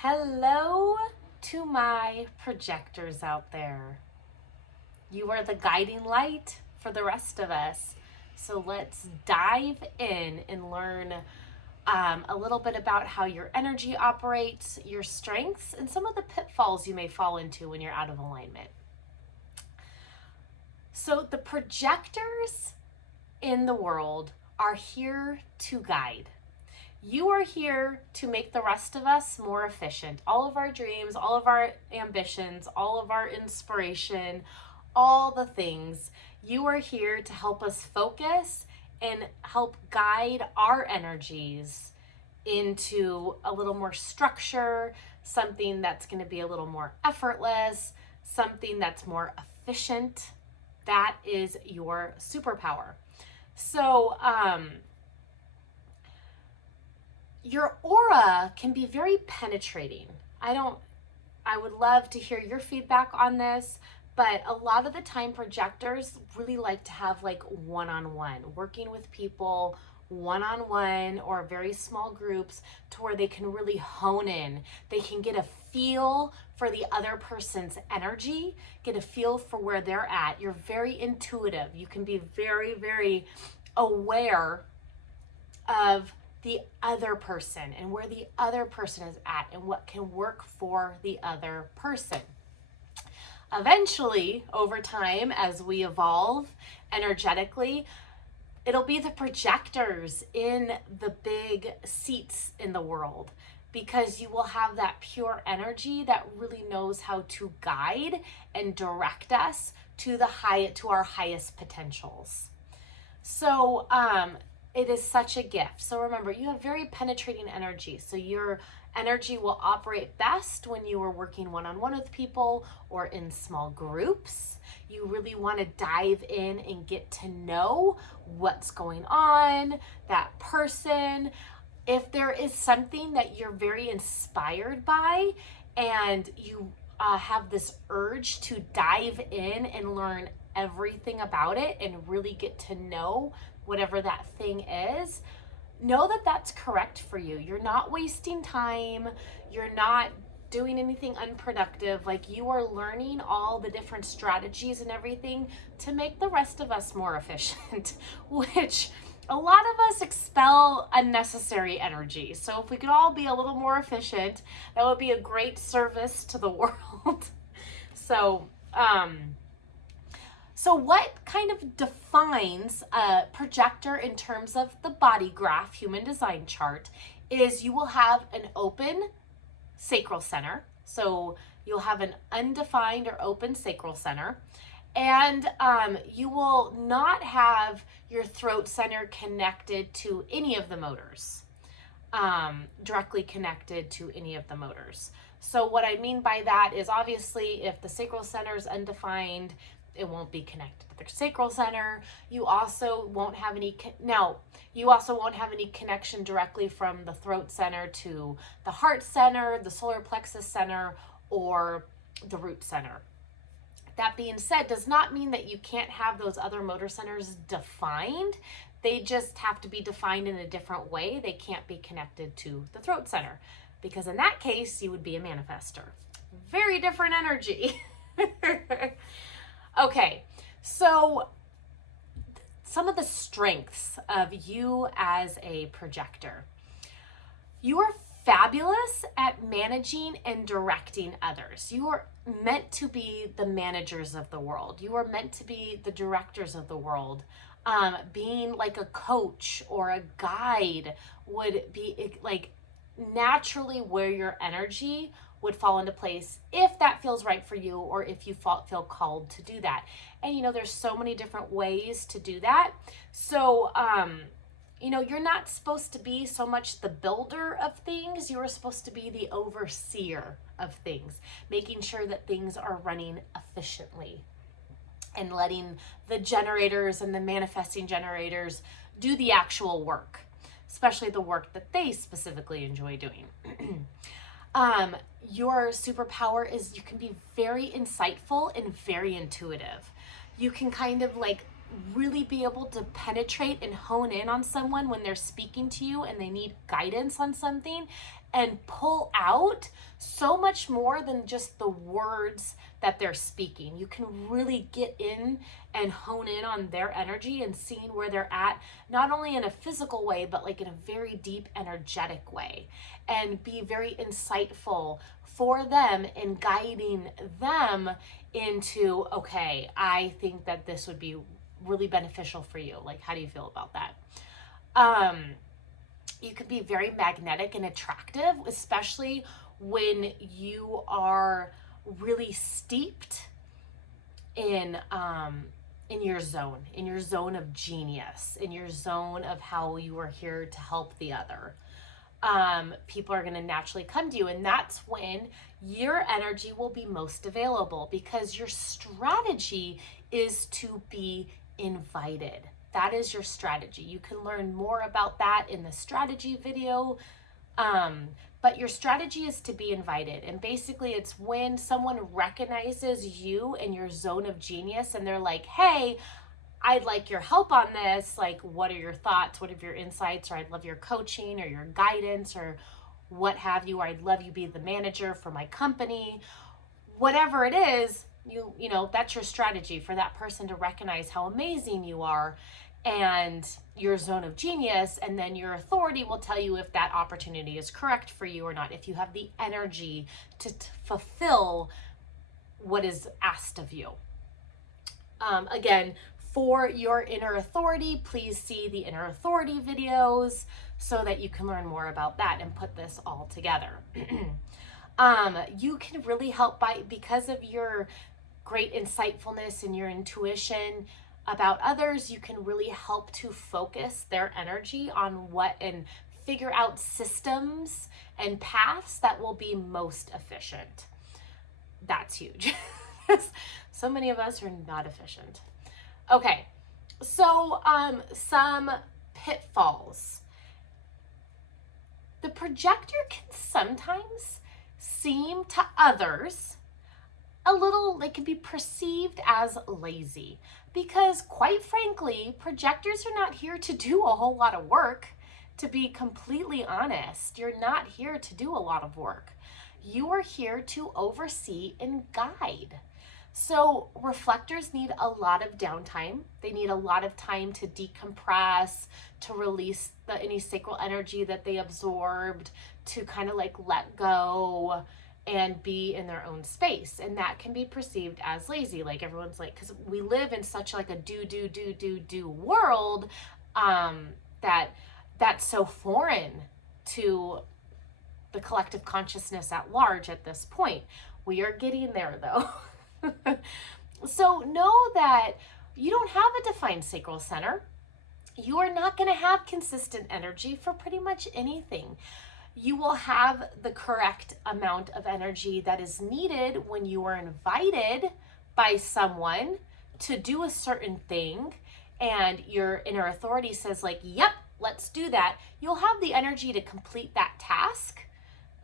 Hello to my projectors out there. You are the guiding light for the rest of us. So let's dive in and learn a little bit about how your energy operates, your strengths, and some of the pitfalls you may fall into when you're out of alignment. So the projectors in the world are here to guide. You are here to make the rest of us more efficient. All of our dreams, all of our ambitions, all of our inspiration, all the things. You are here to help us focus and help guide our energies into a little more structure, something that's going to be a little more effortless, something that's more efficient. That is your superpower. So, your aura can be very penetrating. I would love to hear your feedback on this, but a lot of the time projectors really like to have like one-on-one, working with people one-on-one or very small groups to where they can really hone in. They can get a feel for the other person's energy, get a feel for where they're at. You're very intuitive. You can be very, very aware of the other person and where the other person is at and what can work for the other person. Eventually, over time, as we evolve energetically, it'll be the projectors in the big seats in the world, because you will have that pure energy that really knows how to guide and direct us to our highest potentials. So, it is such a gift. So remember, you have very penetrating energy. So your energy will operate best when you are working one-on-one with people or in small groups. You really want to dive in and get to know what's going on, that person. If there is something that you're very inspired by and you have this urge to dive in and learn everything about it and really get to know whatever that thing is, know that that's correct for you. You're not wasting time. You're not doing anything unproductive. Like, you are learning all the different strategies and everything to make the rest of us more efficient, which a lot of us expel unnecessary energy. So if we could all be a little more efficient, that would be a great service to the world. So what kind of defines a projector in terms of the body graph, human design chart, is you will have an open sacral center. So you'll have an undefined or open sacral center. And you will not have your throat center connected to any of the motors, directly connected to any of the motors. So what I mean by that is, obviously, if the sacral center is undefined, it won't be connected to the sacral center. You also won't have any connection directly from the throat center to the heart center, the solar plexus center, or the root center. That being said, does not mean that you can't have those other motor centers defined. They just have to be defined in a different way. They can't be connected to the throat center, because in that case, you would be a manifester. Very different energy. Okay, so some of the strengths of you as a projector. You are fabulous at managing and directing others. You are meant to be the managers of the world. You are meant to be the directors of the world. Being like a coach or a guide would be like naturally where your energy would fall into place, if that feels right for you, or if you feel called to do that. And there's so many different ways to do that. So you're not supposed to be so much the builder of things. You're supposed to be the overseer of things, making sure that things are running efficiently and letting the generators and the manifesting generators do the actual work, especially the work that they specifically enjoy doing. Your superpower is you can be very insightful and very intuitive. You can kind of like really be able to penetrate and hone in on someone when they're speaking to you and they need guidance on something, and pull out so much more than just the words that they're speaking. You can really get in and hone in on their energy and seeing where they're at, not only in a physical way, but like in a very deep energetic way, and be very insightful for them and guiding them into, okay, I think that this would be really beneficial for you. Like, how do you feel about that? You can be very magnetic and attractive, especially when you are really steeped in your zone of genius, in your zone of how you are here to help the other. People are going to naturally come to you, and that's when your energy will be most available, because your strategy is to be invited. That is your strategy. You can learn more about that in the strategy video. But your strategy is to be invited. And basically it's when someone recognizes you in your zone of genius and they're like, hey, I'd like your help on this. Like, what are your thoughts? What are your insights? Or I'd love your coaching or your guidance or what have you. Or I'd love you be the manager for my company. Whatever it is, you know, that's your strategy for that person to recognize how amazing you are and your zone of genius, and then your authority will tell you if that opportunity is correct for you or not, if you have the energy to fulfill what is asked of you. Again, for your inner authority, please see the inner authority videos so that you can learn more about that and put this all together. You can really help because of your great insightfulness and your intuition about others, you can really help to focus their energy on what and figure out systems and paths that will be most efficient. That's huge. So many of us are not efficient. Okay, so some pitfalls. The projector can sometimes seem to others a little, they can be perceived as lazy, because quite frankly, projectors are not here to do a whole lot of work. To be completely honest, you're not here to do a lot of work. You are here to oversee and guide. So reflectors need a lot of downtime. They need a lot of time to decompress, to release any sacral energy that they absorbed, to kind of like let go and be in their own space. And that can be perceived as lazy. Like everyone's like, because we live in such like a do world, that's so foreign to the collective consciousness at large at this point. We are getting there though. So know that you don't have a defined sacral center. You are not going to have consistent energy for pretty much anything. You will have the correct amount of energy that is needed when you are invited by someone to do a certain thing and your inner authority says like, yep, let's do that. You'll have the energy to complete that task.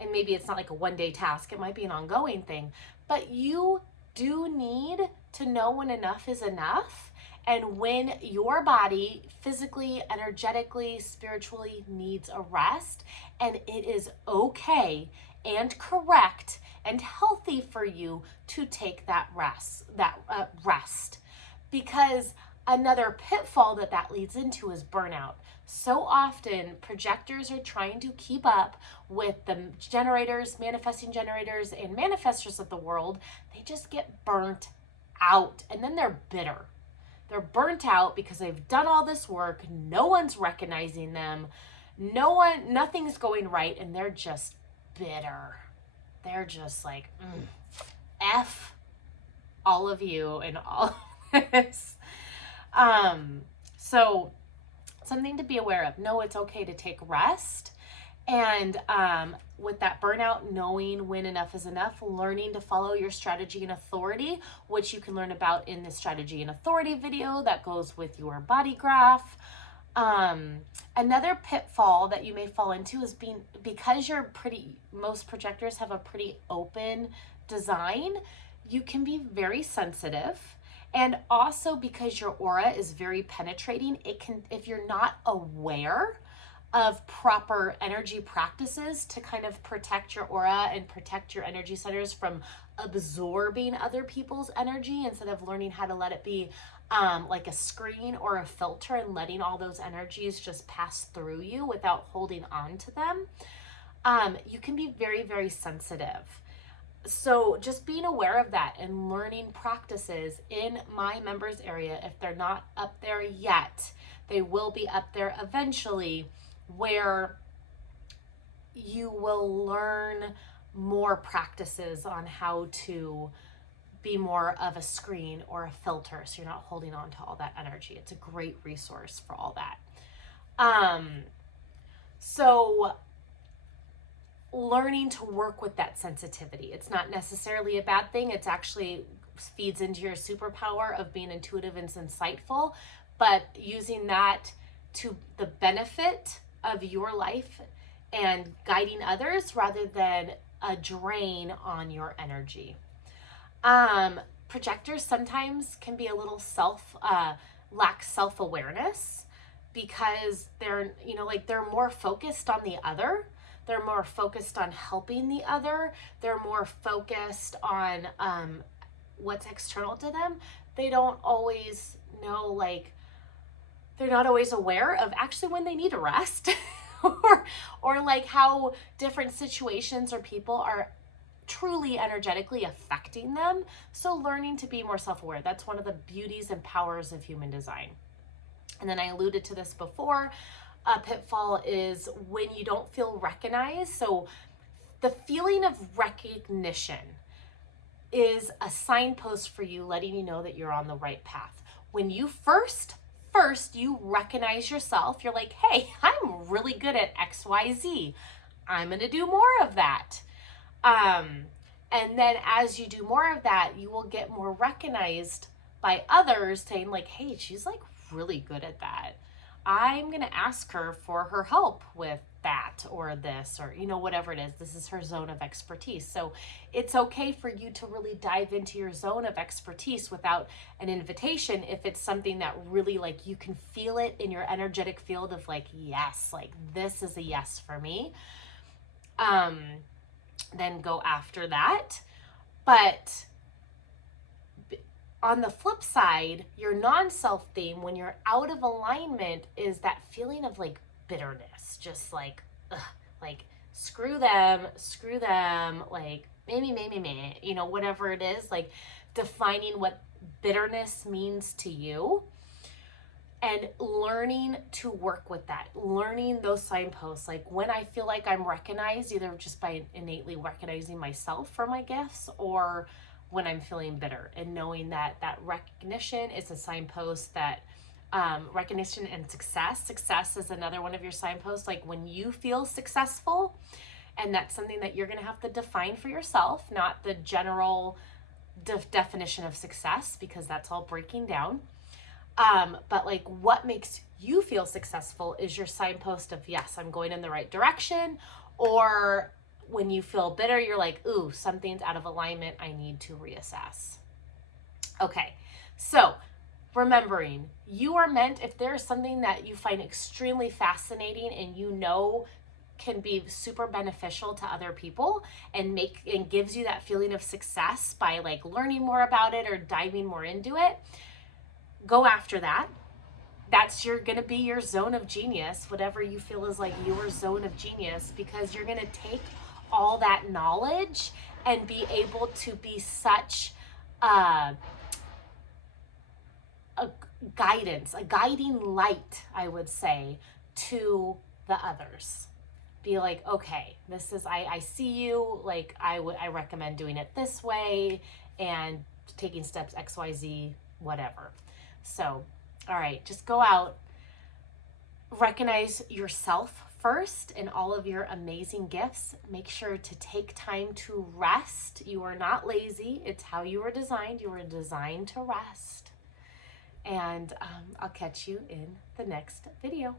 And maybe it's not like a one-day task. It might be an ongoing thing. But you do need to know when enough is enough, and when your body physically, energetically, spiritually needs a rest, and it is okay and correct and healthy for you to take that rest. Because another pitfall that leads into is burnout. So often projectors are trying to keep up with the generators, manifesting generators, and manifestors of the world. They just get burnt out, and then they're bitter. They're burnt out because they've done all this work. No one's recognizing them. Nothing's going right, and they're just bitter. They're just like, F all of you and all of this. So something to be aware of. No, it's okay to take rest. And with that burnout, knowing when enough is enough, learning to follow your strategy and authority, which you can learn about in the strategy and authority video that goes with your body graph. Another pitfall that you may fall into is because most projectors have a pretty open design, you can be very sensitive. And also because your aura is very penetrating, if you're not aware of proper energy practices to kind of protect your aura and protect your energy centers from absorbing other people's energy, instead of learning how to let it be like a screen or a filter and letting all those energies just pass through you without holding on to them. You can be very, very sensitive. So just being aware of that and learning practices in my members area, if they're not up there yet, they will be up there eventually, where you will learn more practices on how to be more of a screen or a filter, so you're not holding on to all that energy. It's a great resource for all that. So learning to work with that sensitivity, it's not necessarily a bad thing. It's actually feeds into your superpower of being intuitive and insightful, but using that to the benefit of your life and guiding others rather than a drain on your energy. Projectors sometimes can be a little lack self-awareness, because they're, like they're more focused on the other. They're more focused on helping the other. They're more focused on what's external to them. They don't always know, like, they're not always aware of actually when they need a rest or like how different situations or people are truly energetically affecting them. So learning to be more self-aware, that's one of the beauties and powers of human design. And then I alluded to this before, a pitfall is when you don't feel recognized. So the feeling of recognition is a signpost for you, letting you know that you're on the right path. When you first you recognize yourself, you're like, hey, I'm really good at XYZ. I'm going to do more of that. And then as you do more of that, you will get more recognized by others, saying like, hey, she's like really good at that. I'm going to ask her for her help with that or this, or, whatever it is. This is her zone of expertise. So it's okay for you to really dive into your zone of expertise without an invitation. If it's something that really, like, you can feel it in your energetic field of like, yes, like this is a yes for me. Then go after that. But on the flip side, your non-self theme, when you're out of alignment, is that feeling of like bitterness, just like, ugh, like screw them, like me, whatever it is, like defining what bitterness means to you and learning to work with that, learning those signposts. Like when I feel like I'm recognized, either just by innately recognizing myself for my gifts, or when I'm feeling bitter, and knowing that that recognition is a signpost that recognition and success is another one of your signposts. Like when you feel successful, and that's something that you're going to have to define for yourself, not the general definition of success, because that's all breaking down. But like what makes you feel successful is your signpost of, yes, I'm going in the right direction. Or when you feel bitter, you're like, ooh, something's out of alignment. I need to reassess. Okay. So remembering, you are meant, if there's something that you find extremely fascinating and can be super beneficial to other people and gives you that feeling of success by like learning more about it or diving more into it, go after that. That's going to be your zone of genius, whatever you feel is like your zone of genius, because you're going to take all that knowledge and be able to be such a guidance, a guiding light, I would say, to the others. Be like, okay, this is, I see you, like I recommend doing it this way and taking steps XYZ, whatever. So, all right, just go out, recognize yourself first and all of your amazing gifts. Make sure to take time to rest. You are not lazy. It's how you were designed. You were designed to rest. And I'll catch you in the next video.